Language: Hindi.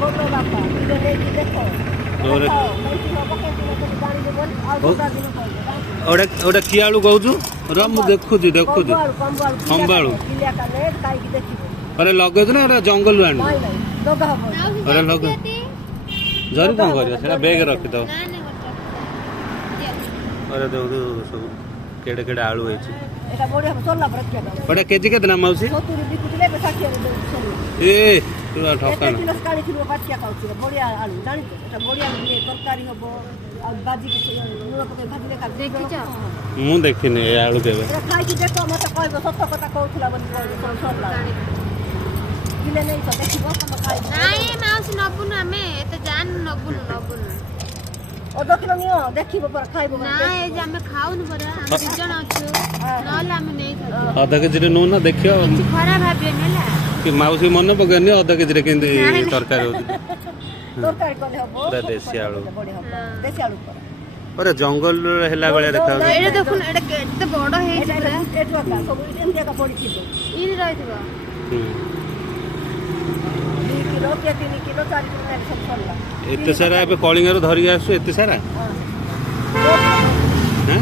बोलो बापा किलो लेके देखो ओटा कि आलू कहूँ र मु देखुची देखुची खंबालू अरे लगे ना अरे जंगल आनु अरे लगे जरी कौन कर बेग रखिद अरे देखो सब केड़े केड़े आलू है केजी के मौसी ए ठकान मु देखनी आलू के अध किलो नियो देखिबो पर खाइबो ना ए जे हमें खाउन परा हम जण अछु नला हम नै खाउ आधा केजी नो ना देखियो खराब भाबे नेला कि माउसी मन पगनी आधा केजी रे केंदी तरकारी होती तरकारी कोले हबो पूरा देसी आलू देसी आलू पर अरे जंगल हेला बेले देखा एडे देखुन एडे केते बड़ हे एटा का सब इंडिया का पड़ी थी इन रहितबा किलो 3 किलो 4 किलो ने सब फलला एते सारा ए कलिंगर धरि आसु एते सारा हैं